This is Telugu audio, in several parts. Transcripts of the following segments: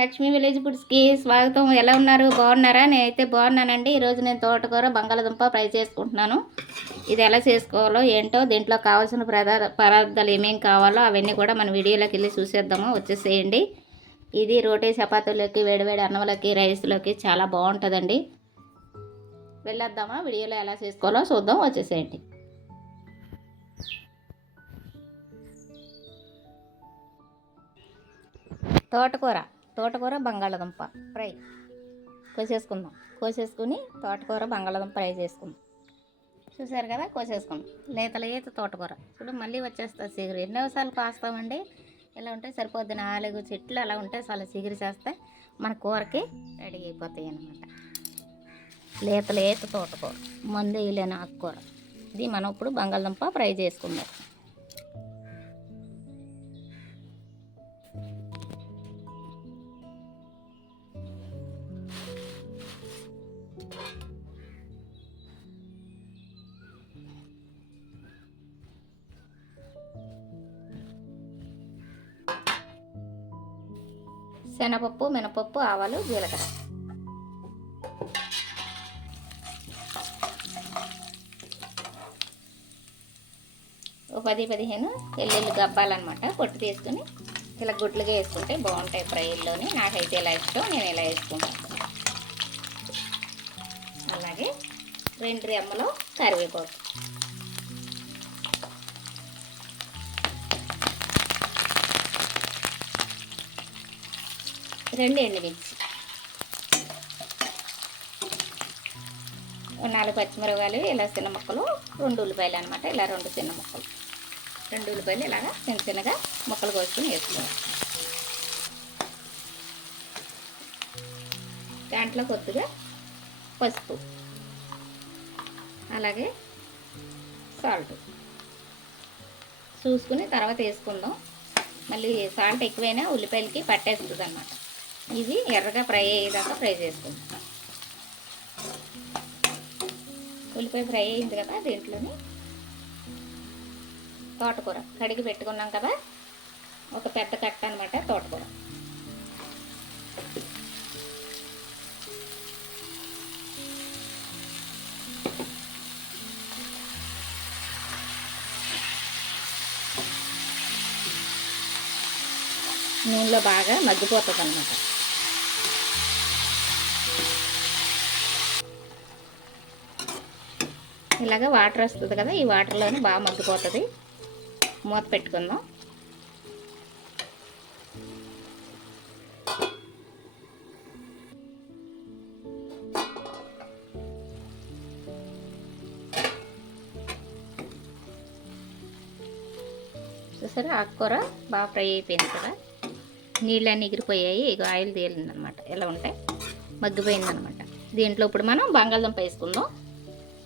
లక్ష్మీ విలేజ్ ఫుడ్స్కి స్వాగతం. ఎలా ఉన్నారు? బాగున్నారా? నేనైతే బాగున్నానండి. ఈరోజు నేను తోటకూర బంగాళదుంప ఫ్రై చేసుకుంటున్నాను. ఇది ఎలా చేసుకోవాలో ఏంటో దీంట్లో కావాల్సిన పదార్థాలు ఏమేమి కావాలో అవన్నీ కూడా మన వీడియోలోకి వెళ్ళి చూసేద్దాము. వచ్చేసేయండి. ఇది రోటీ చపాతీలోకి వేడివేడి అన్నంలోకి రైస్లోకి చాలా బాగుంటుందండి. వెళ్ళొద్దామా? వీడియోలో ఎలా చేసుకోవాలో చూద్దాం. వచ్చేసేయండి. తోటకూర తోటకూర బంగాళదుంప ఫ్రై. కోసేసుకుందాం. కోసేసుకుని తోటకూర బంగాళదుంప ఫ్రై చేసుకుందాం. చూసారు కదా? కోసేసుకుందాం. లేత లేత తోటకూర. చూడు మళ్ళీ వచ్చేస్తా సిగురు. ఎన్నోసార్లు కాస్తామండి? ఇలా ఉంటే సరిపోద్ది. నాలుగు చెట్లు అలా ఉంటే చాలా సిగురు చేస్తే మన కూరకి రెడీ అయిపోతాయి అన్నమాట. లేత లేత తోటకూర. మందు వేయలేని ఆకుకూర. ఇది మనం ఇప్పుడు బంగాళదుంప ఫ్రై చేసుకుందాం. శనగపప్పు మినపప్పు ఆవాలు జీలకర్ర. ఓ పది పదిహేను వెల్లుల్లి గబ్బాలన్నమాట. పొట్టు తీసుకుని ఇలా గుడ్లుగా వేసుకుంటే బాగుంటాయి ఫ్రైల్లోని నాకైతే ఇలా ఇష్టం నేను ఇలా వేసుకుంటాను. అలాగే రెండు రెమ్మలు కరివేపాకు. రెండు ఎండుమిర్చి. నాలుగు పచ్చిమిరపకాయలు ఇలా చిన్న ముక్కలు రెండు ఉల్లిపాయలు అనమాట ఇలా రెండు చిన్న ముక్కలు. రెండు ఉల్లిపాయలు ఇలాగా చిన్న చిన్నగా ముక్కలు కోసుకొని వేసుకోవాలి. దాంట్లో కొద్దిగా పసుపు అలాగే సాల్ట్. చూసుకుని తర్వాత వేసుకుందాం. మళ్ళీ సాల్ట్ ఎక్కువైనా ఉల్లిపాయలకి పట్టేస్తుంది అన్నమాట ఇది ఎర్రగా ఫ్రై అయ్యేదాకా ఫ్రై చేసుకుంటాం ఉల్లిపాయ ఫ్రై అయింది కదా దీంట్లోని తోటకూర కడిగి పెట్టుకున్నాం కదా ఒక పెద్ద కట్ట అనమాట తోటకూర. నూనెలో బాగా మగ్గిపోతుంది అనమాట ఇలాగ వాటర్ వస్తుంది కదా ఈ వాటర్లోనే బాగా మగ్గిపోతుంది. మూత పెట్టుకుందాం. చూసారా? ఆకుకూర బాగా ఫ్రై అయిపోయింది కదా. నీళ్ళన్నీ ఎగిరిపోయాయి. ఇక ఆయిల్ తేలిందనమాట. ఎలా ఉంటాయి మగ్గిపోయిందనమాట. దీంట్లో ఇప్పుడు మనం బంగాళదుంప వేసుకుందాం.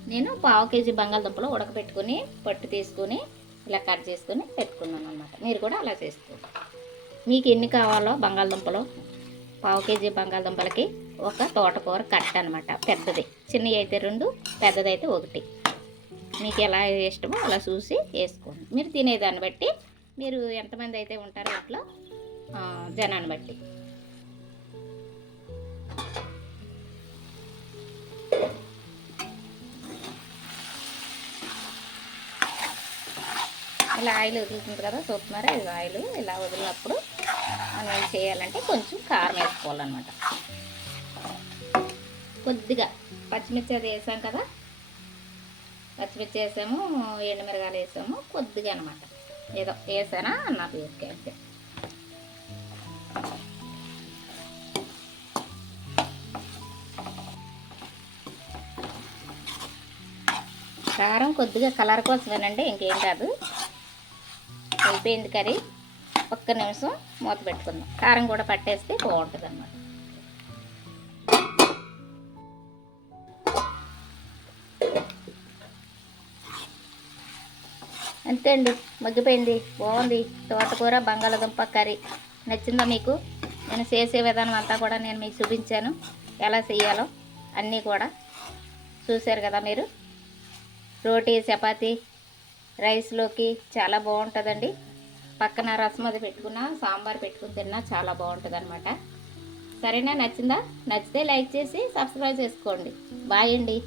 నేను పావు కేజీ బంగాళదుంపలు ఉడకపెట్టుకుని పట్టు తీసుకుని ఇలా కట్ చేసుకుని పెట్టుకున్నాను అనమాట మీరు కూడా అలా చేసుకోండి. మీకు ఎన్ని కావాలో బంగాళదుంపలు పావు కేజీ బంగాళదుంపలకి ఒక తోటకూర కట్ట అనమాట పెద్దది. చిన్నవి అయితే రెండు పెద్దది అయితే ఒకటి. మీకు ఎలా ఇష్టమో అలా చూసి వేసుకోండి. మీరు తినేదాన్ని బట్టి మీరు ఎంతమంది అయితే ఉంటారో ఇంట్లో జనాన్ని బట్టి. ఇలా ఆయిల్ వదులుతుంది కదా చూస్తున్నారా? ఇది ఆయిల్ ఇలా వదిలినప్పుడు మనం ఏం చేయాలంటే కొంచెం కారం వేసుకోవాలన్నమాట. కొద్దిగా పచ్చిమిర్చి అది వేసాం కదా పచ్చిమిర్చి వేసాము ఎండుమిరగాయలు వేసాము కొద్దిగా అనమాట ఏదో వేసానా? అన్న పేరుకి అంతే. కారం కొద్దిగా కలర్ కోసమేనండి ఇంకేం కాదు. అయిపోయింది కర్రీ. ఒక్క నిమిషం మూత పెట్టుకుందాం. కారం కూడా పట్టేస్తే బాగుంటుంది అన్నమాట అంతే అండి మగ్గిపోయింది. బాగుంది. తోటకూర బంగాళదుంప కర్రీ. నచ్చిందా మీకు? నేను చేసే విధానం అంతా కూడా నేను మీకు చూపించాను. ఎలా చేయాలో అన్నీ కూడా చూశారు కదా మీరు? రోటీ చపాతీ రైస్లోకి చాలా బాగుంటుందండి. పక్కన రసం అది పెట్టుకున్నా సాంబార్ పెట్టుకుని తిన్నా చాలా బాగుంటుంది అనమాట సరేనా? నచ్చిందా? నచ్చితే లైక్ చేసి సబ్స్క్రైబ్ చేసుకోండి. బాయ్ అండి.